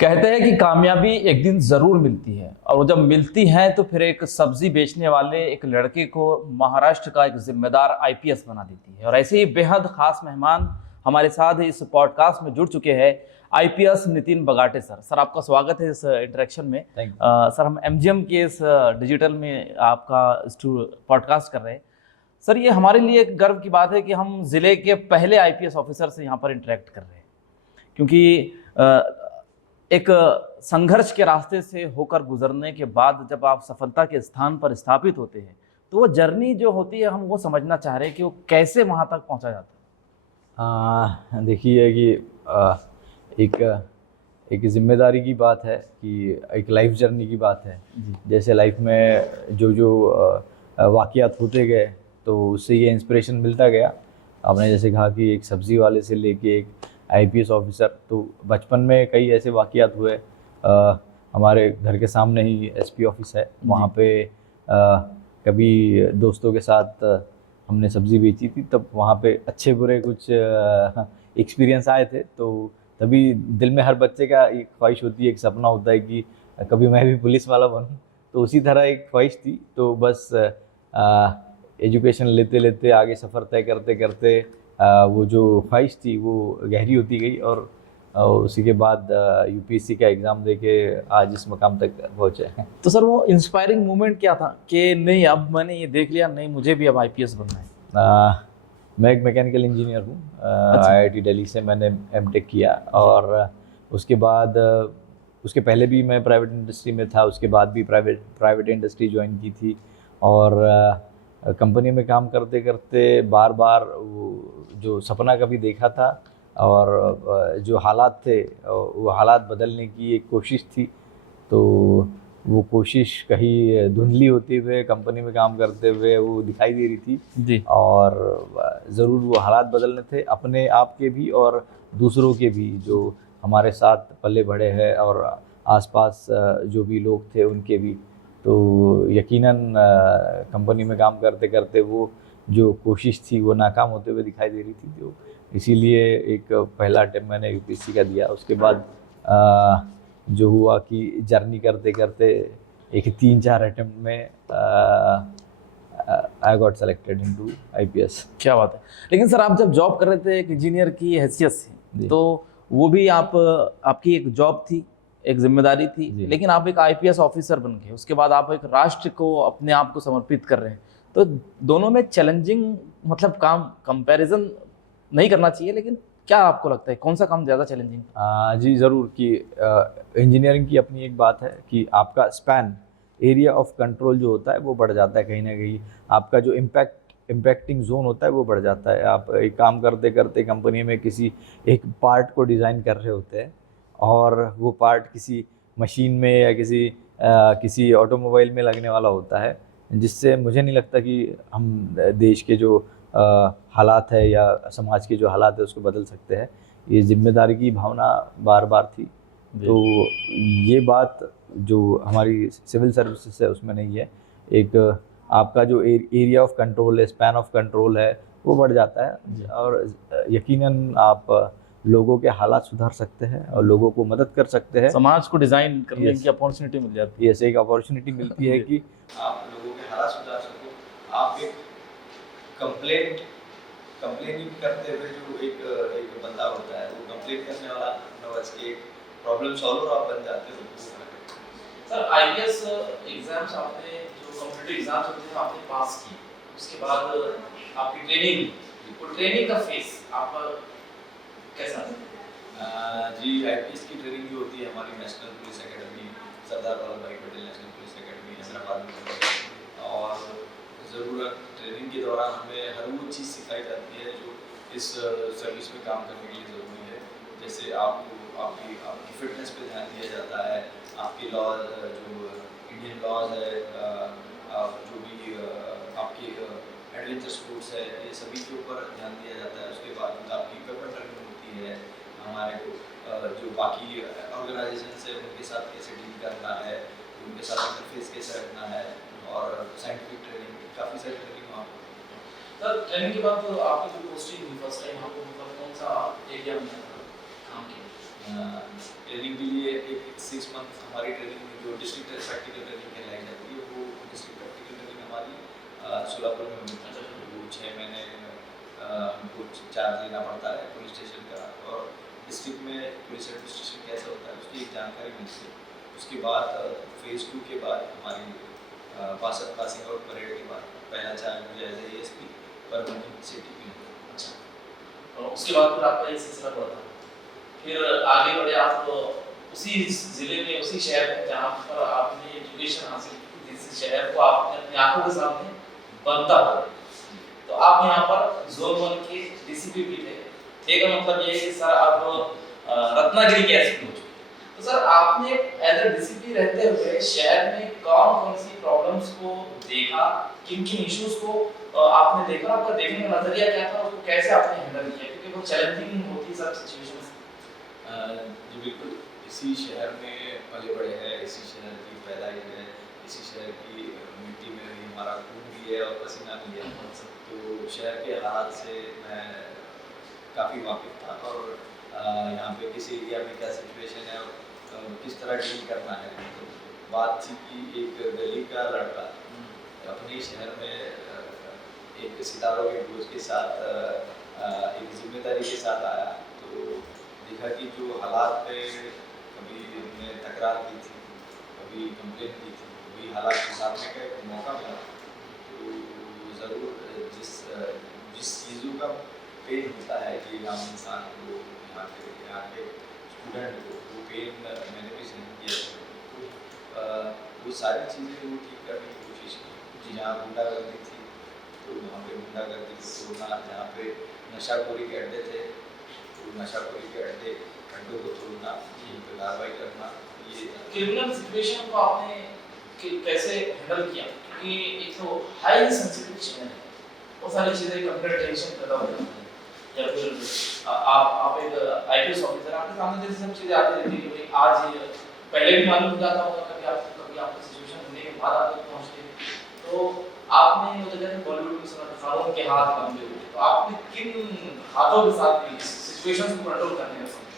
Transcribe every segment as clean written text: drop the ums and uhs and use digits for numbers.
कहते हैं कि कामयाबी एक दिन ज़रूर मिलती है और वो जब मिलती है तो फिर एक सब्जी बेचने वाले एक लड़के को महाराष्ट्र का एक जिम्मेदार आईपीएस बना देती है। और ऐसे ही बेहद ख़ास मेहमान हमारे साथ इस पॉडकास्ट में जुड़ चुके हैं IPS Nitin Bagate sir. Sir आपका स्वागत है इस इंटरेक्शन में। सर हम एमजीएम के इस डिजिटल में आपका पॉडकास्ट कर रहे हैं। सर ये हमारे लिए एक गर्व की बात है कि हम ज़िले के पहले आईपीएस ऑफिसर से यहाँ पर इंटरेक्ट कर रहे हैं, क्योंकि एक संघर्ष के रास्ते से होकर गुजरने के बाद जब आप सफलता के स्थान पर स्थापित होते हैं तो वो जर्नी जो होती है हम वो समझना चाह रहे हैं कि वो कैसे वहाँ तक पहुँचा जाता है। देखिए कि एक जिम्मेदारी की बात है कि एक लाइफ जर्नी की बात है। जैसे लाइफ में जो वाक़यात होते गए तो उससे ये इंस्पिरेशन मिलता गया। आपने जैसे कहा कि एक सब्ज़ी वाले से लेके एक आईपीएस ऑफिसर, तो बचपन में कई ऐसे वाक़यात हुए। हमारे घर के सामने ही एसपी ऑफिस है, वहाँ पे कभी दोस्तों के साथ हमने सब्ज़ी बेची थी, तब वहाँ पे अच्छे बुरे कुछ एक्सपीरियंस आए थे। तो तभी दिल में हर बच्चे का एक ख्वाहिश होती है, एक सपना होता है कि कभी मैं भी पुलिस वाला बनूं। तो उसी तरह एक ख्वाहिश थी। तो बस एजुकेशन लेते लेते आगे सफ़र तय करते करते वो जो ख्वाहिश थी वो गहरी होती गई और उसी के बाद यूपीएससी का एग्ज़ाम देके आज इस मकाम तक पहुँचे हैं। तो सर वो इंस्पायरिंग मोमेंट क्या था कि नहीं अब मैंने ये देख लिया, नहीं मुझे भी अब आईपीएस बनना है? मैं एक मैकेनिकल इंजीनियर हूँ। आईआईटी दिल्ली से मैंने एमटेक किया और उसके बाद उसके पहले भी मैं प्राइवेट इंडस्ट्री में था, उसके बाद भी प्राइवेट इंडस्ट्री ज्वाइन की थी। और कंपनी में काम करते करते बार बार वो जो सपना कभी देखा था और जो हालात थे वो हालात बदलने की एक कोशिश थी। तो वो कोशिश कहीं धुंधली होते हुए कंपनी में काम करते हुए वो दिखाई दे रही थी जी। और ज़रूर वो हालात बदलने थे, अपने आप के भी और दूसरों के भी, जो हमारे साथ पले बढ़े हैं और आसपास जो भी लोग थे उनके भी। तो यकीनन कंपनी में काम करते करते वो जो कोशिश थी वो नाकाम होते हुए दिखाई दे रही थी। तो इसीलिए एक पहला अटेम्प्ट मैंने यूपीएससी का दिया। उसके बाद जो हुआ कि जर्नी करते करते एक 3-4 अटेम्प्ट में I got selected into IPS. क्या बात है। लेकिन सर आप जब जॉब कर रहे थे एक इंजीनियर की हैसियत से, तो वो भी आपकी एक जॉब थी, एक जिम्मेदारी थी, लेकिन आप एक आईपीएस ऑफिसर बन गए। उसके बाद आप एक राष्ट्र को अपने आप को समर्पित कर रहे हैं। तो दोनों में चैलेंजिंग मतलब काम कंपैरिजन नहीं करना चाहिए, लेकिन क्या आपको लगता है कौन सा काम ज़्यादा चैलेंजिंग? जी ज़रूर कि इंजीनियरिंग की अपनी एक बात है कि आपका स्पैन, एरिया ऑफ कंट्रोल जो होता है वो बढ़ जाता है। कहीं ना कहीं आपका जो इम्पैक्टिंग जोन होता है वो बढ़ जाता है। आप एक काम करते करते कंपनी में किसी एक पार्ट को डिज़ाइन कर रहे होते हैं और वो पार्ट किसी मशीन में या किसी ऑटोमोबाइल में लगने वाला होता है, जिससे मुझे नहीं लगता कि हम देश के जो हालात है या समाज के जो हालात है उसको बदल सकते हैं। ये जिम्मेदारी की भावना बार बार थी। तो ये बात जो हमारी सिविल सर्विसेज है उसमें नहीं है। एक आपका जो एरिया ऑफ कंट्रोल है, स्पैन ऑफ कंट्रोल है, वो बढ़ जाता है और यकीनन आप लोगों के हालात सुधार सकते हैं और लोगों को मदद कर सकते हैं। समाज को डिज़ाइन करने की अपॉर्चुनिटी मिल जाती है। एक अपॉर्चुनिटी मिलती है कि आप लोगों के हालात सुधार सको। आप एक कंप्लेन करते हुए जो एक बंदा होता है वो कंप्लेन करने वाला न बच के एक प्रॉब्लम सॉल्वर आप बन जाते हो। सर आईपीएस एग्जाम्स आपने जो कॉम्पिटिटिव एग्जाम्स होते हैं आपने पास की, उसके बाद आपकी ट्रेनिंग का फेस आपका कैसा? जी आईपीएस की ट्रेनिंग जो होती है हमारी national police academy, Sardar Vallabh भाई Patel national police academy Hyderabad में होती है। और ज़रूरत ट्रेनिंग के दौरान हमें हर वो चीज़ सिखाई जाती है जो इस सर्विस में काम करने के लिए ज़रूरी है। जैसे आपको आपकी फिटनेस पे ध्यान दिया जाता है, आपके लॉ जो इंडियन लॉज है, जो भी आपके एडवेंचर स्पोर्ट्स है, ये सभी के ऊपर ध्यान दिया जाता है। उसके बाद आपकी वेपन ट्रेनिंग होती है, हमारे को जो बाकी ऑर्गेनाइजेशन है उनके साथ कैसे डील करना है, उनके साथ इंटरफेस कैसे रखना है, और साइंटिफिक ट्रेनिंग, काफ़ी सारी ट्रेनिंग वहाँ पर। सर ट्रेनिंग के बाद तो आपकी जो पोस्टिंग हुई फर्स्ट टाइम आपको मतलब कौन सा एरिया में काम किया? ट्रेनिंग के लिए एक 6 मंथ हमारी ट्रेनिंग में जो डिस्ट्रिक्ट प्रैक्टिकल ट्रेनिंग कहलाई जाती है, वो डिस्ट्रिक्ट प्रैक्टिकल ट्रेनिंग हमारी सोलापुर में होती है। वो 6 महीने हमको चार्ज लेना पड़ता है पुलिस स्टेशन का, और डिस्ट्रिक्ट में पुलिस एडमिनिस्ट्रेशन कैसा होता है उसकी एक जानकारी मिलती है। उसके बाद फेज़ 2 के बाद हमारी पासिंग आउट परेड के बाद पहला चार्ज मुझे as a ASP permanent city में। अच्छा, और उसके बाद फिर आपका ये सिलसिला बढ़ा, फिर आगे बढ़े आप उसी जिले में, उसी शहर में जहाँ पर आपने एजुकेशन हासिल की, जिस शहर को आपने अपनी आंखों के सामने बनता हुआ, तो आप यहाँ पर जोन 1 के डीसीपी भी थे का मतलब ये है कि सर आप रत्नागिरी के एसपी हो चुके। तो सर आपने एज ए डीसीपी रहते हुए शहर में कौन कौन सी प्रॉब्लम्स को देखा, किन किन इश्यूज को आपने देखा, आपका देखने का नजरिया क्या था, उसको कैसे आपने हैंडल किया, क्योंकि वो चैलेंजिंग होती सब सिचुएशंस। जी बिल्कुल, इसी शहर में पले बड़े हैं, इसी शहर की पैदाइश है, इसी शहर की मिट्टी में भी हमारा खून भी है और पसीना भी है। तो शहर के हालात से मैं काफ़ी वाकिफ़ था, और यहाँ पे किस एरिया में क्या सिचुएशन है और किस तरह डील करना है। तो बात थी कि एक गली का लड़का अपने शहर में एक सितारों के बोझ के साथ एक जिम्मेदारी के साथ आया। तो देखा कि जो हालात पे कभी हमने तकरार की थी, कभी कंप्लेन की थी, कभी हालात सुधारने का एक मौका मिला, तो ज़रूर जिस चीज़ों का पेन होता है कि आम इंसान को, यहाँ के स्टूडेंट को, वो पेन मैंने भी सहन किया। वो सारी चीज़ें वो ठीक करने की कोशिश की। जहाँ गुंडागर्दी थी तो वहाँ पे गुंडागर्दी को तोड़ना, जहाँ पे नशाखोरी के अड्डे थे तो नशाखोरी के अड्डों को तोड़ना, यहीं पे कार्रवाई करना। ये क्रिमिनल सिचुएशन को आपने कैसे हैंडल किया, क्योंकि एक तो हाईली सेंसिटिव चीज़ है, वो सारी चीज़ें कंप्लीट टेंशन पैदा हो जाती है, या फिर आप एक आईपीएस ऑफिसर, आपके सामने जैसे सब चीज़ें आती रहती है कि आज ये पहले भी मालूम हो जाता होगा, कभी आपको सिचुएशन होने के बाद आप तक पहुँचते, तो आपने वो जगह बॉलीवुड की सुना फारूक के हाथ बांधे हुए, तो आपने किन हाथों के साथ भी सिचुएशंस को कंट्रोल करने का सोचा?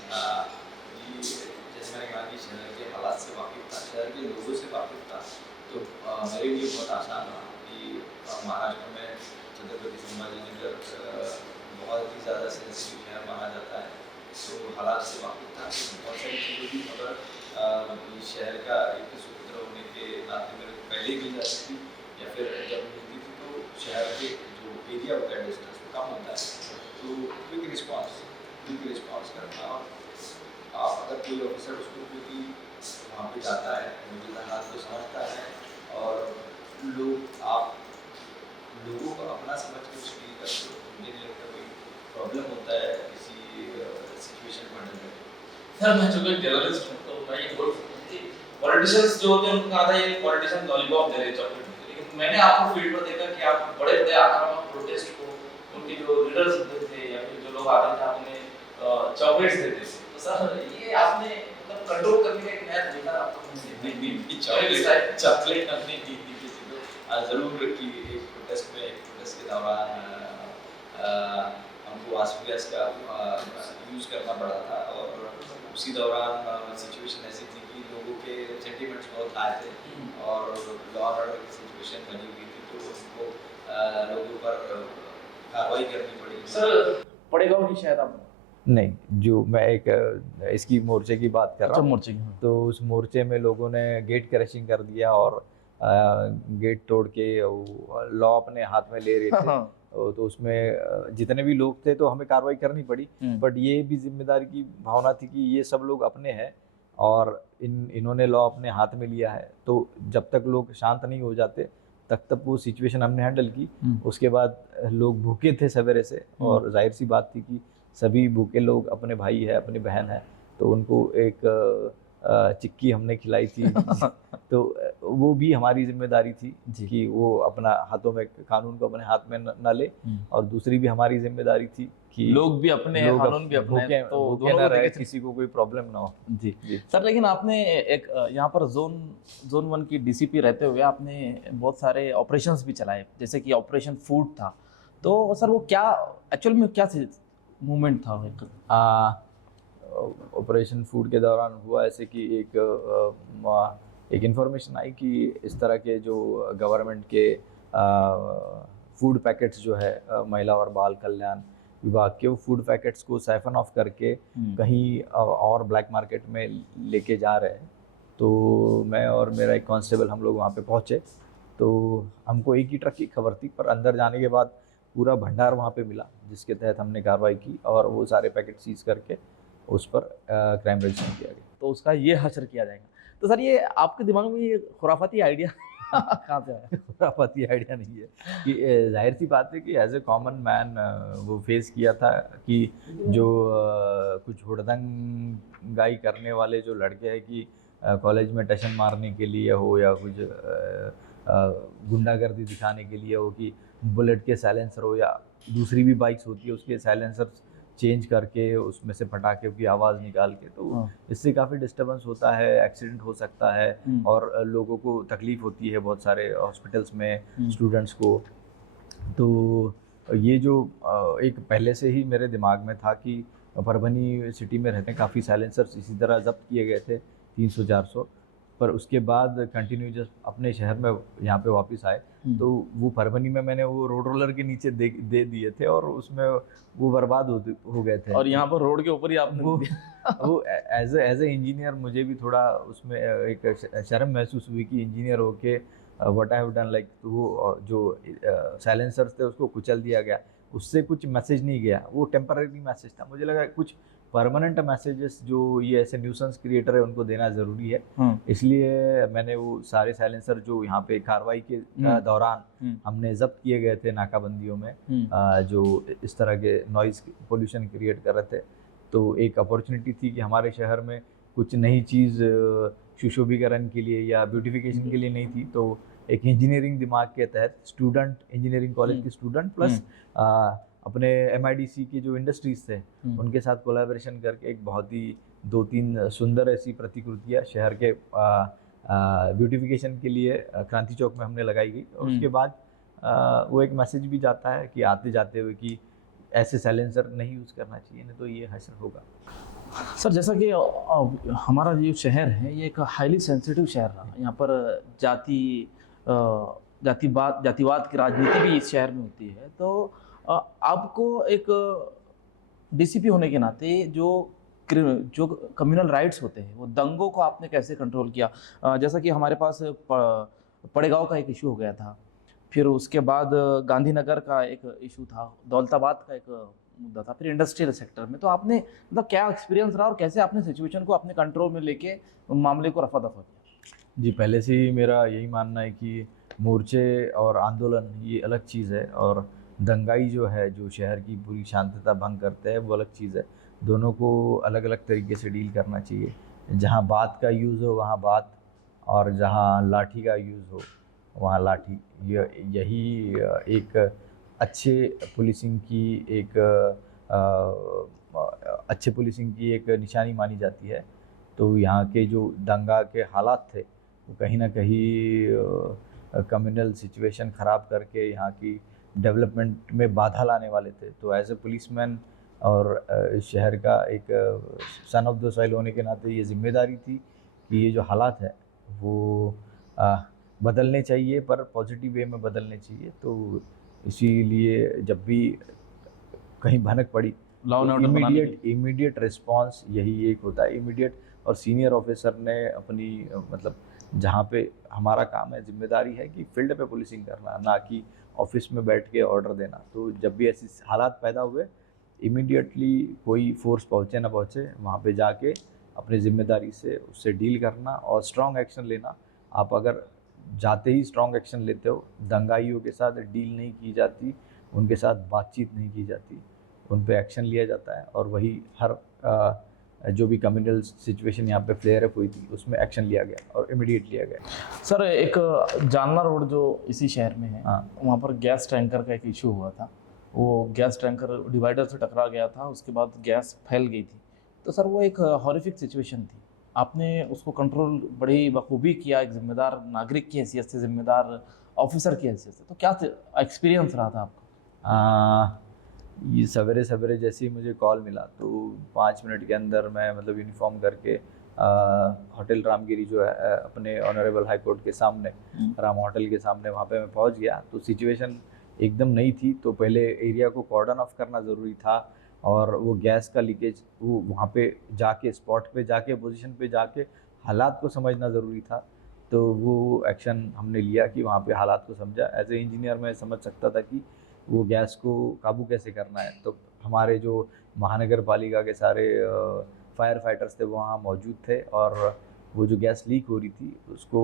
जैसे मैंने कहा कि शहर के हालात से वाकिफ़ था, शहर के लोगों से वाकिफ़ था, तो मेरे लिए बहुत आसान रहा कि महाराष्ट्र में छत्रपति संभाजी नगर बहुत ही ज़्यादा सेंसिटिव शहर माना जाता है, तो हालात से वाकिफ़ था। बहुत सारी चीज़ें भी खबर शहर का एक सुपुत्र होने के नाते मेरे को पहले मिल जाती थी, या फिर जब मिलती थी तो शहर के जो एरिया होता है, डिस्टेंस कम होता है, तो क्विक रिस्पॉन्स करना। और आप अगर कोई ऑफिसर उसको क्योंकि वहाँ पे जाता है, मौजूदा हालात को समझता है, और लोगों को अपना समझ के उसकी करते हो, मुझे नहीं लगता कोई प्रॉब्लम होता है किसी सिचुएशन को हैंडल करने में। सर मैं चूंकि जर्नलिस्ट हूँ तो मैं ये बोल सकता हूँ कि पॉलिटिशियंस जो होते हैं उनको कहा था ये पॉलिटिशियन लॉलीपॉप दे रहे चॉकलेट, लेकिन मैंने आपको फील्ड पर देखा कि आप बड़े बड़े आक्रामक प्रोटेस्ट को उनके जो लीडर्स होते थे या फिर जो लोग आते थे आपने चॉकलेट्स देते थे, तो सर ये आपने मतलब कंट्रोल करने का एक नया तरीका आपको नहीं चॉकलेट अपनी दी थी किसी को ज़रूर कि एक प्रोटेस्ट के दौरान हमको आंसू गैस का यूज़ करना पड़ा था, और उसी दौरान सिचुएशन ऐसी थी कि लोगों के सेंटिमेंट्स बहुत हाई थे और लॉ एंड ऑर्डर की सिचुएशन बनी हुई थी, तो उनको लोगों पर कार्रवाई करनी पड़ी। सर पड़ेगा की शायद आप नहीं, जो मैं एक इसकी मोर्चे की बात कर रहा हूँ, मोर्चे की, तो उस मोर्चे में लोगों ने गेट क्रैशिंग कर दिया और गेट तोड़ के लॉ अपने हाथ में ले रहे थे। तो उसमें जितने भी लोग थे तो हमें कार्रवाई करनी पड़ी, बट ये भी जिम्मेदारी की भावना थी कि ये सब लोग अपने हैं और इन्होंने लॉ अपने हाथ में लिया है, तो जब तक लोग शांत नहीं हो जाते तक वो सिचुएशन हमने हैंडल की। उसके बाद लोग भूखे थे सवेरे से, और जाहिर सी बात थी कि सभी भूखे लोग अपने भाई है, अपनी बहन है, तो उनको एक चिक्की हमने खिलाई थी तो वो भी हमारी जिम्मेदारी थी कि वो अपना हाथों में कानून को अपने हाथ में न ले, और दूसरी भी हमारी जिम्मेदारी थी कि लोग भी अपने हैं, कानून भी अपने हैं, तो दोनों ना रहे, किसी को कोई प्रॉब्लम ना हो। जी सर, लेकिन आपने एक यहाँ पर जोन 1 की डीसीपी रहते हुए आपने बहुत सारे ऑपरेशंस भी चलाए, जैसे कि ऑपरेशन फूड था, तो सर वो क्या एक्चुअल में क्या मूवमेंट था? ऑपरेशन फूड के दौरान हुआ ऐसे कि एक इन्फॉर्मेशन आई कि इस तरह के जो गवर्नमेंट के फूड पैकेट्स जो है महिला और बाल कल्याण विभाग के, वो फूड पैकेट्स को साइफन ऑफ करके कहीं और ब्लैक मार्केट में लेके जा रहे हैं। तो मैं और मेरा एक कांस्टेबल हम लोग वहाँ पे पहुँचे, तो हमको एक ही ट्रक की खबर थी, पर अंदर जाने के बाद पूरा भंडार वहाँ पे मिला, जिसके तहत हमने कार्रवाई की और वो सारे पैकेट सीज करके उस पर क्राइम रजिस्टर किया गया। तो उसका ये हश्र किया जाएगा। तो सर ये आपके दिमाग में ये खुराफाती आइडिया कहाँ से आया? खुराफाती आइडिया नहीं है कि जाहिर सी बात है कि एज ए कॉमन मैन वो फेस किया था कि जो कुछ हुड़दंगाई करने वाले जो लड़के हैं कि कॉलेज में टशन मारने के लिए हो या कुछ गुंडागर्दी दिखाने के लिए हो, कि बुलेट के साइलेंसर हो या दूसरी भी बाइक्स होती है उसके साइलेंसर चेंज करके उसमें से पटाखे की आवाज़ निकाल के, तो इससे काफ़ी डिस्टर्बेंस होता है, एक्सीडेंट हो सकता है और लोगों को तकलीफ होती है, बहुत सारे हॉस्पिटल्स में स्टूडेंट्स को। तो ये जो एक पहले से ही मेरे दिमाग में था कि परभनी सिटी में रहते हैं काफ़ी साइलेंसर्स इसी तरह जब्त किए गए थे 300-400, पर उसके बाद कंटिन्यू जब अपने शहर में यहाँ पे वापस आए तो वो परभनी में मैंने वो रोड रोलर के नीचे दे दिए थे और उसमें वो बर्बाद हो गए थे। और यहाँ पर रोड के ऊपर ही आपने वो एज ए इंजीनियर मुझे भी थोड़ा उसमें एक शर्म महसूस हुई कि इंजीनियर होके what I have done, like वो जो साइलेंसर्स थे उसको कुचल दिया गया, उससे कुछ मैसेज नहीं गया, वो टेम्पररी मैसेज था। मुझे लगा कुछ परमानेंट मैसेजेस जो ये ऐसे न्यूसेंस क्रिएटर है उनको देना ज़रूरी है, इसलिए मैंने वो सारे साइलेंसर जो यहाँ पे कार्रवाई के दौरान हमने जब्त किए गए थे नाकाबंदियों में, जो इस तरह के नॉइज़ पोल्यूशन क्रिएट कर रहे थे, तो एक अपॉर्चुनिटी थी कि हमारे शहर में कुछ नई चीज़ सुशोभीकरण के लिए या ब्यूटिफिकेशन के लिए नहीं थी, तो एक इंजीनियरिंग दिमाग के तहत स्टूडेंट, इंजीनियरिंग कॉलेज के स्टूडेंट प्लस अपने MIDC की जो इंडस्ट्रीज थे उनके साथ कोलैबोरेशन करके एक बहुत ही 2-3 सुंदर ऐसी प्रतिकृतियाँ शहर के ब्यूटिफिकेशन के लिए क्रांति चौक में हमने लगाई गई। और उसके बाद वो एक मैसेज भी जाता है कि आते जाते हुए कि ऐसे साइलेंसर नहीं यूज़ करना चाहिए, नहीं तो ये हश्र होगा। सर जैसा कि हमारा जो शहर है ये एक हाईली सेंसिटिव शहर रहा, यहाँ पर जातिवाद की राजनीति भी इस शहर में होती है, तो आपको एक DCP होने के नाते जो कम्युनल राइट्स होते हैं वो दंगों को आपने कैसे कंट्रोल किया? जैसा कि हमारे पास पड़ेगांव का एक इशू हो गया था, फिर उसके बाद गांधीनगर का एक इशू था, दौलताबाद का एक मुद्दा था, फिर इंडस्ट्रियल सेक्टर में, तो आपने मतलब क्या एक्सपीरियंस रहा और कैसे आपने सिचुएशन को अपने कंट्रोल में लेके मामले को रफा दफा किया? जी, पहले से ही मेरा यही मानना है कि मोर्चे और आंदोलन ये अलग चीज़ है और दंगाई जो है, जो शहर की पूरी शांतता भंग करते हैं, वो अलग चीज़ है। दोनों को अलग अलग तरीके से डील करना चाहिए। जहाँ बात का यूज़ हो वहाँ बात, और जहाँ लाठी का यूज़ हो वहाँ लाठी। यही एक अच्छे पुलिसिंग की एक निशानी मानी जाती है। तो यहाँ के जो दंगा के हालात थे वो कहीं ना कहीं कम्युनल सिचुएशन ख़राब करके यहाँ की डेवलपमेंट में बाधा लाने वाले थे। तो एज ए पुलिसमैन और शहर का एक सन ऑफ द सॉइल होने के नाते ये जिम्मेदारी थी कि ये जो हालात है वो बदलने चाहिए, पर पॉजिटिव वे में बदलने चाहिए। तो इसीलिए जब भी कहीं भनक पड़ी इमीडिएट रिस्पांस यही एक होता है, इमीडिएट। और सीनियर ऑफिसर ने अपनी मतलब जहाँ पे हमारा काम है, जिम्मेदारी है कि फील्ड पे पुलिसिंग करना, ना कि ऑफिस में बैठ के ऑर्डर देना। तो जब भी ऐसी हालात पैदा हुए इमीडिएटली कोई फोर्स पहुँचे ना पहुँचे, वहाँ पे जाके अपनी ज़िम्मेदारी से उससे डील करना और स्ट्रॉन्ग एक्शन लेना। आप अगर जाते ही स्ट्रॉन्ग एक्शन लेते हो, दंगाइयों के साथ डील नहीं की जाती, उनके साथ बातचीत नहीं की जाती, उन पे एक्शन लिया जाता है। और वही हर जो भी कम्युनल सिचुएशन यहाँ पे फ्लेयर अप हुई थी उसमें एक्शन लिया गया और इमीडिएट लिया गया। सर एक जालना रोड जो इसी शहर में है, वहाँ पर गैस टैंकर का एक इशू हुआ था। वो गैस टैंकर डिवाइडर से टकरा गया था, उसके बाद गैस फैल गई थी। तो सर वो एक हॉरिफिक सिचुएशन थी, आपने उसको कंट्रोल बड़ी बखूबी किया, एक जिम्मेदार नागरिक की हैसियत से, जिम्मेदार ऑफिसर की हैसियत से। तो क्या एक्सपीरियंस रहा था आपका? ये सवेरे सवेरे जैसे ही मुझे कॉल मिला तो 5 मिनट के अंदर मैं मतलब यूनिफॉर्म करके होटल रामगिरी जो है अपने ऑनरेबल हाई कोर्ट के सामने, राम होटल के सामने, वहाँ पे मैं पहुँच गया। तो सिचुएशन एकदम नई थी, तो पहले एरिया को कॉर्डन ऑफ करना ज़रूरी था और वो गैस का लीकेज वो वहाँ पे जाके स्पॉट पे जाके पोजीशन पे जाके हालात को समझना ज़रूरी था। तो वो एक्शन हमने लिया कि वहाँ पे हालात को समझा। एज ए इंजीनियर मैं समझ सकता था कि वो गैस को काबू कैसे करना है। तो हमारे जो महानगर पालिका के सारे फायर फाइटर्स थे वो वहाँ मौजूद थे और वो जो गैस लीक हो रही थी उसको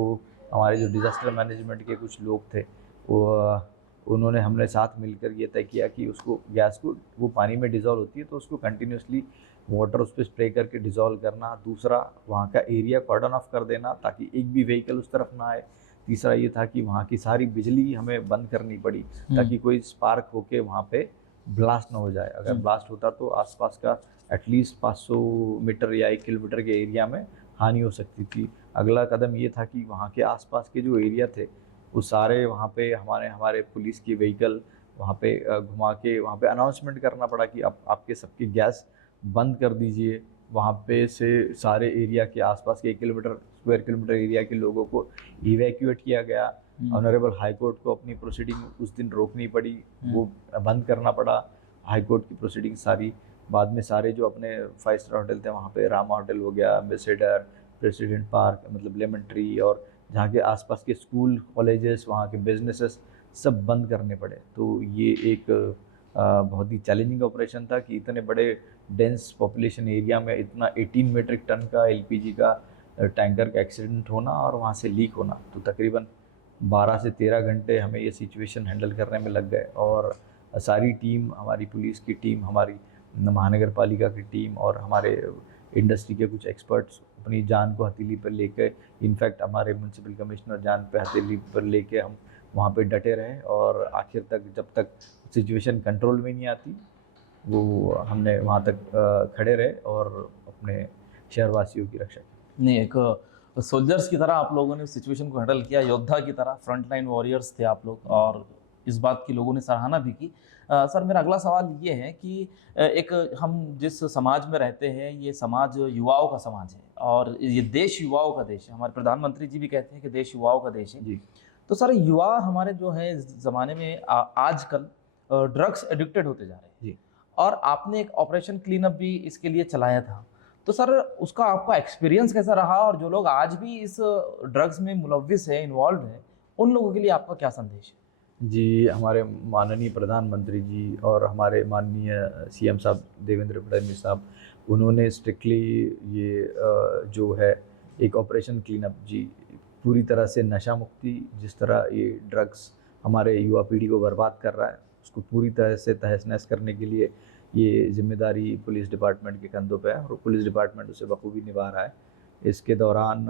हमारे जो डिज़ास्टर मैनेजमेंट के कुछ लोग थे वो उन्होंने हमने साथ मिलकर ये तय किया कि उसको गैस को वो पानी में डिज़ोल्व होती है तो उसको कंटिन्यूसली वाटर उस पर स्प्रे करके डिज़ोल्व करना। दूसरा वहाँ का एरिया कॉर्डन ऑफ कर देना ताकि एक भी व्हीकल उस तरफ ना आए। तीसरा ये था कि वहाँ की सारी बिजली हमें बंद करनी पड़ी ताकि कोई स्पार्क होके वहाँ पे ब्लास्ट ना हो जाए। अगर ब्लास्ट होता तो आसपास का एटलीस्ट 500 मीटर या 1 किलोमीटर के एरिया में हानि हो सकती थी। अगला कदम ये था कि वहाँ के आसपास के जो एरिया थे वो सारे वहाँ पे हमारे पुलिस की व्हीकल वहाँ पे घुमा के वहाँ पे अनाउंसमेंट करना पड़ा कि अब आपके सबकी गैस बंद कर दीजिए। वहाँ पे से सारे एरिया के आसपास के 1 किलोमीटर स्क्वायर किलोमीटर एरिया के लोगों को इवैक्यूएट किया गया। ऑनरेबल हाई कोर्ट को अपनी प्रोसीडिंग उस दिन रोकनी पड़ी, वो बंद करना पड़ा हाई कोर्ट की प्रोसीडिंग सारी। बाद में सारे जो अपने 5 स्टार होटल थे वहाँ पे रामा होटल हो गया, एम्बेसडर, प्रेसिडेंट पार्क मतलब लेमन ट्री और जहाँ के आसपास के स्कूल कॉलेजेस वहाँ के बिजनेसेस सब बंद करने पड़े। तो ये एक बहुत ही चैलेंजिंग ऑपरेशन था कि इतने बड़े डेंस पॉपुलेशन एरिया में इतना 18 मीट्रिक टन का एलपीजी का टैंकर का एक्सीडेंट होना और वहाँ से लीक होना। तो तकरीबन 12 से 13 घंटे हमें ये सिचुएशन हैंडल करने में लग गए और सारी टीम, हमारी पुलिस की टीम, हमारी महानगर पालिका की टीम और हमारे इंडस्ट्री के कुछ एक्सपर्ट्स अपनी जान को हथेली पर लेकर, इनफैक्ट हमारे म्यूनसिपल कमिश्नर जान पे हथेली पर लेके हम वहाँ पे डटे रहे और आखिर तक जब तक सिचुएशन कंट्रोल में नहीं आती वो हमने वहाँ तक खड़े रहे और अपने शहरवासियों की रक्षा की। नहीं, एक सोल्जर्स की तरह आप लोगों ने सिचुएशन को हैंडल किया, योद्धा की तरह, फ्रंट लाइन वॉरियर्स थे आप लोग और इस बात की लोगों ने सराहना भी की। सर मेरा अगला सवाल ये है कि एक हम जिस समाज में रहते हैं ये समाज युवाओं का समाज है और ये देश युवाओं का देश है। हमारे प्रधानमंत्री जी भी कहते हैं कि देश युवाओं का देश है जी। तो सर युवा हमारे जो है इस ज़माने में आजकल ड्रग्स एडिक्टेड होते जा रहे हैं जी। और आपने एक ऑपरेशन क्लीन अप भी इसके लिए चलाया था। तो सर उसका आपका एक्सपीरियंस कैसा रहा और जो लोग आज भी इस ड्रग्स में मुलव्विस है, इन्वॉल्व है, उन लोगों के लिए आपका क्या संदेश है? जी, हमारे माननीय प्रधानमंत्री जी और हमारे माननीय सीएम साहब देवेंद्र फडणवीस साहब, उन्होंने स्ट्रिक्टली ये जो है एक ऑपरेशन क्लीन अप जी पूरी तरह से नशा मुक्ति, जिस तरह ये ड्रग्स हमारे युवा पीढ़ी को बर्बाद कर रहा है उसको पूरी तरह से तहस नहस करने के लिए ये जिम्मेदारी पुलिस डिपार्टमेंट के कंधों पे है और पुलिस डिपार्टमेंट उसे बखूबी निभा रहा है। इसके दौरान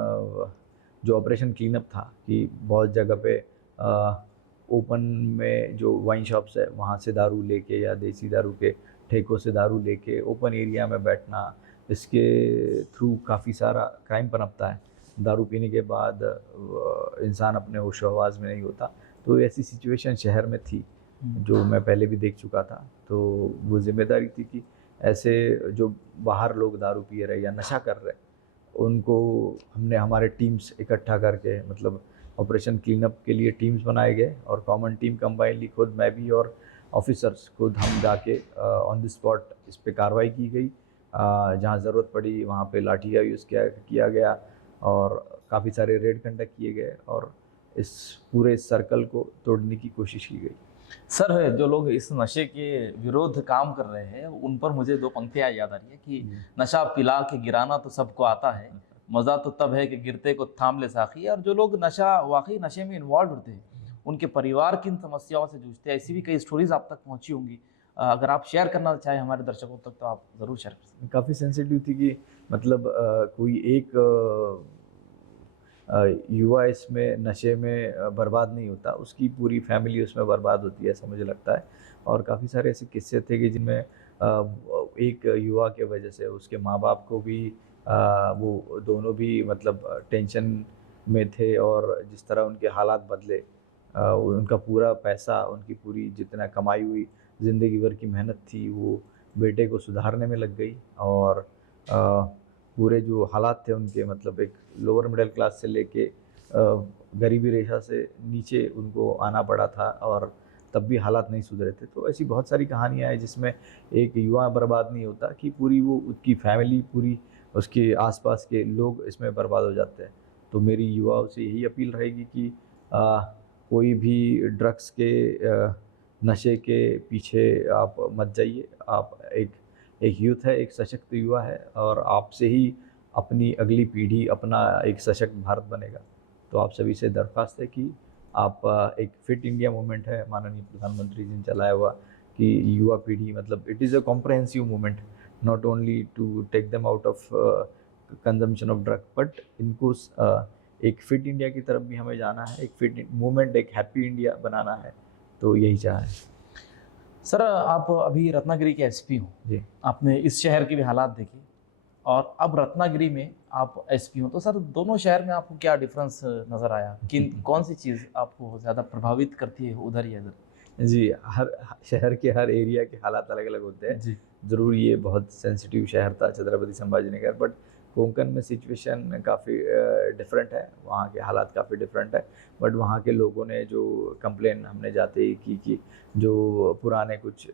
जो ऑपरेशन क्लीन अप था कि बहुत जगह पे ओपन में जो वाइन शॉप्स है वहाँ से दारू लेके या देसी दारू के ठेकों से दारू लेके ओपन एरिया में बैठना, इसके थ्रू काफ़ी सारा क्राइम पनपता है। दारू पीने के बाद इंसान अपने होशो हवास में नहीं होता। तो ऐसी सिचुएशन शहर में थी जो मैं पहले भी देख चुका था। तो वो जिम्मेदारी थी कि ऐसे जो बाहर लोग दारू पी रहे या नशा कर रहे उनको हमने हमारे टीम्स इकट्ठा करके मतलब ऑपरेशन क्लीनअप के लिए टीम्स बनाए गए और कॉमन टीम कंबाइनली खुद मैं भी और ऑफिसर्स खुद हम जाके ऑन द स्पॉट इस पे कार्रवाई की गई। जहाँ ज़रूरत पड़ी वहाँ पे लाठी का यूज़ किया गया और काफ़ी सारे रेड कंडक्ट किए गए और इस पूरे सर्कल को तोड़ने की कोशिश की गई। सर जो लोग इस नशे के विरोध काम कर रहे हैं उन पर मुझे 2 पंक्तियाँ याद आ रही है कि नशा पिला के गिराना तो सबको आता है, मज़ा तो तब है कि गिरते को थाम ले साखी। और जो लोग वाकई नशे में इन्वॉल्व होते हैं उनके परिवार किन समस्याओं से जूझते हैं, ऐसी भी कई स्टोरीज आप तक पहुंची होंगी। अगर आप शेयर करना चाहें हमारे दर्शकों तक तो आप ज़रूर शेयर कर सकते हैं। काफ़ी सेंसिटिव थी कि मतलब कोई एक युवा इसमें नशे में बर्बाद नहीं होता, उसकी पूरी फैमिली उसमें बर्बाद होती है ऐसा मुझे लगता है। और काफ़ी सारे ऐसे किस्से थे कि जिनमें एक युवा के वजह से उसके माँ बाप को भी वो दोनों भी मतलब टेंशन में थे और जिस तरह उनके हालात बदले, उनका पूरा पैसा, उनकी पूरी जितना कमाई हुई ज़िंदगी भर की मेहनत थी वो बेटे को सुधारने में लग गई। और पूरे जो हालात थे उनके, मतलब एक लोअर मिडिल क्लास से लेके गरीबी रेखा से नीचे उनको आना पड़ा था, और तब भी हालात नहीं सुधरे थे। तो ऐसी बहुत सारी कहानियाँ हैं जिसमें एक युवा बर्बाद नहीं होता कि पूरी वो उसकी फैमिली, पूरी उसके आसपास के लोग इसमें बर्बाद हो जाते हैं। तो मेरी युवाओं से यही अपील रहेगी कि कोई भी ड्रग्स के नशे के पीछे आप मत जाइए। आप एक यूथ है, एक सशक्त युवा है, और आपसे ही अपनी अगली पीढ़ी, अपना एक सशक्त भारत बनेगा। तो आप सभी से दरख्वास्त है कि आप एक फिट इंडिया मूवमेंट है माननीय प्रधानमंत्री जी ने चलाया हुआ, कि युवा पीढ़ी, मतलब it is a comprehensive movement, not only to take them out of consumption of drug, but इनको एक फिट इंडिया की तरफ भी हमें जाना है, एक फिट मूवमेंट, एक हैप्पी इंडिया बनाना है। तो यही चाह है। सर, आप अभी रत्नागिरी के एसपी हो जी। आपने इस शहर की भी हालात देखी और अब रत्नागिरी में आप एसपी हो, तो सर दोनों शहर में आपको क्या डिफरेंस नज़र आया? कौन सी चीज़ आपको ज़्यादा प्रभावित करती है, उधर या इधर? जी, हर शहर के हर एरिया के हालात अलग अलग होते हैं जी। ज़रूर। ये बहुत सेंसिटिव शहर था छत्रपति संभाजी नगर, बट कोंकण में सिचुएशन काफ़ी डिफरेंट है, वहाँ के हालात काफ़ी डिफरेंट है। बट वहाँ के लोगों ने जो कंप्लेन हमने जाते ही की कि जो पुराने कुछ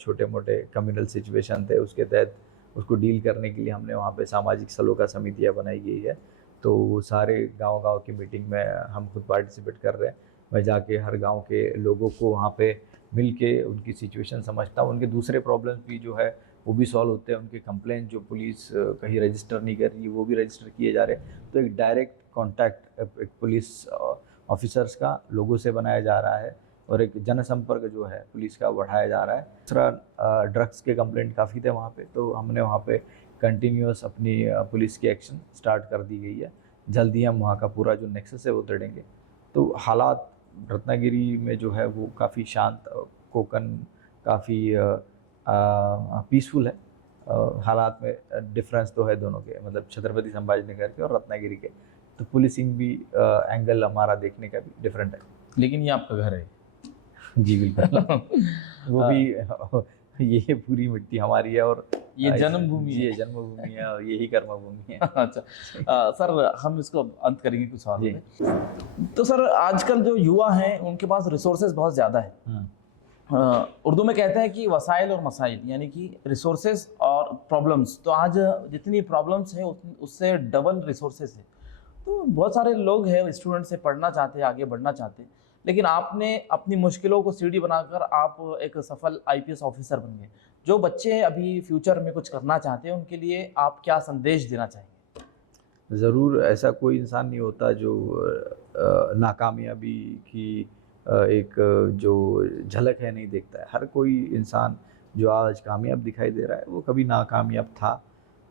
छोटे मोटे कम्युनल सिचुएशन थे, उसके तहत उसको डील करने के लिए हमने वहाँ पे सामाजिक सलोखा समितियाँ बनाई गई है। तो वो सारे गांव-गांव की मीटिंग में हम खुद पार्टिसिपेट कर रहे हैं। मैं जाके हर गांव के लोगों को वहाँ पे मिल के उनकी सिचुएशन समझता हूँ, उनके दूसरे प्रॉब्लम्स भी जो है वो भी सॉल्व होते हैं, उनके कंप्लेंट जो पुलिस कहीं रजिस्टर नहीं कर रही है वो भी रजिस्टर किए जा रहे हैं। तो एक डायरेक्ट कॉन्टैक्ट एक पुलिस ऑफिसर्स का लोगों से बनाया जा रहा है, और एक जनसंपर्क जो है पुलिस का बढ़ाया जा रहा है। दूसरा, ड्रग्स के कंप्लेंट काफ़ी थे वहाँ पे, तो हमने वहाँ पे कंटिन्यूस अपनी पुलिस की एक्शन स्टार्ट कर दी गई है। जल्दी हम वहाँ का पूरा जो नेक्सस है वो तोड़ेंगे। तो हालात रत्नागिरी में जो है वो काफ़ी शांत, कोंकण काफ़ी पीसफुल है। हालात में डिफरेंस तो है दोनों के, मतलब छत्रपति संभाजी नगर के और रत्नागिरी के। तो पुलिसिंग भी एंगल हमारा देखने का भी डिफरेंट है। लेकिन ये आपका घर है। जी बिल्कुल। वो भी ये पूरी मिट्टी हमारी है, और ये जन्मभूमि है। ये जन्मभूमि है और यही कर्मभूमि है। अच्छा, सर हम इसको अंत करेंगे कुछ सवालों जी। में। तो सर आजकल जो युवा हैं उनके पास रिसोर्सेज बहुत ज़्यादा है। उर्दू में कहते हैं कि वसाइल और मसाइल, यानी कि रिसोर्सेज और प्रॉब्लम्स। तो आज जितनी प्रॉब्लम्स है उससे डबल रिसोर्सेज है। तो बहुत सारे लोग हैं, स्टूडेंट से पढ़ना चाहते हैं, आगे बढ़ना चाहते हैं, लेकिन आपने अपनी मुश्किलों को सीढ़ी बनाकर आप एक सफल आईपीएस ऑफिसर बन गए। जो बच्चे अभी फ्यूचर में कुछ करना चाहते हैं उनके लिए आप क्या संदेश देना चाहेंगे? ज़रूर, ऐसा कोई इंसान नहीं होता जो नाकामयाबी की एक जो झलक है नहीं देखता है। हर कोई इंसान जो आज कामयाब दिखाई दे रहा है वो कभी नाकामयाब था।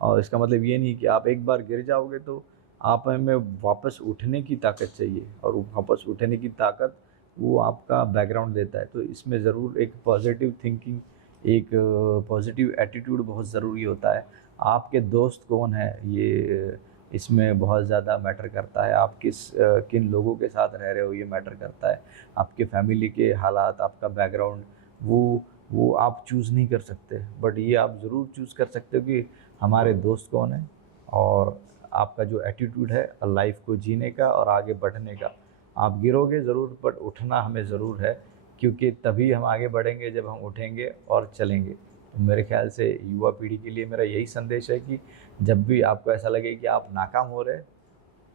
और इसका मतलब ये नहीं कि आप एक बार गिर जाओगे तो आप में वापस उठने की ताकत चाहिए, और वापस उठने की ताकत वो आपका बैकग्राउंड देता है। तो इसमें ज़रूर एक पॉजिटिव थिंकिंग, एक पॉजिटिव एटीट्यूड बहुत ज़रूरी होता है। आपके दोस्त कौन है ये इसमें बहुत ज़्यादा मैटर करता है। आप किन लोगों के साथ रह रहे हो ये मैटर करता है। आपके फैमिली के हालात, आपका बैकग्राउंड, वो आप चूज़ नहीं कर सकते, बट ये आप ज़रूर चूज़ कर सकते हो कि हमारे दोस्त कौन हैं, और आपका जो एटीट्यूड है लाइफ को जीने का और आगे बढ़ने का। आप गिरोगे ज़रूर, बट उठना हमें ज़रूर है, क्योंकि तभी हम आगे बढ़ेंगे जब हम उठेंगे और चलेंगे। तो मेरे ख्याल से युवा पीढ़ी के लिए मेरा यही संदेश है कि जब भी आपको ऐसा लगे कि आप नाकाम हो रहे,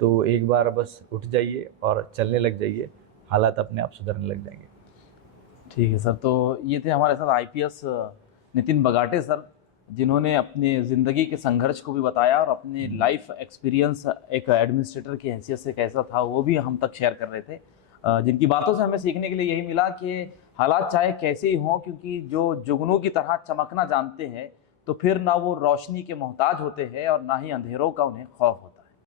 तो एक बार बस उठ जाइए और चलने लग जाइए, हालात अपने आप सुधरने लग जाएंगे। ठीक है सर, तो ये थे हमारे साथ आईपीएस नितिन बगाटे सर, जिन्होंने अपनी ज़िंदगी के संघर्ष को भी बताया और अपने लाइफ एक्सपीरियंस एक एडमिनिस्ट्रेटर की हैसियत से कैसा था वो भी हम तक शेयर कर रहे थे। जिनकी बातों से हमें सीखने के लिए यही मिला कि हालात चाहे कैसे ही हों, क्योंकि जो जुगनू की तरह चमकना जानते हैं तो फिर ना वो रोशनी के मोहताज होते हैं और ना ही अंधेरों का उन्हें खौफ होता है।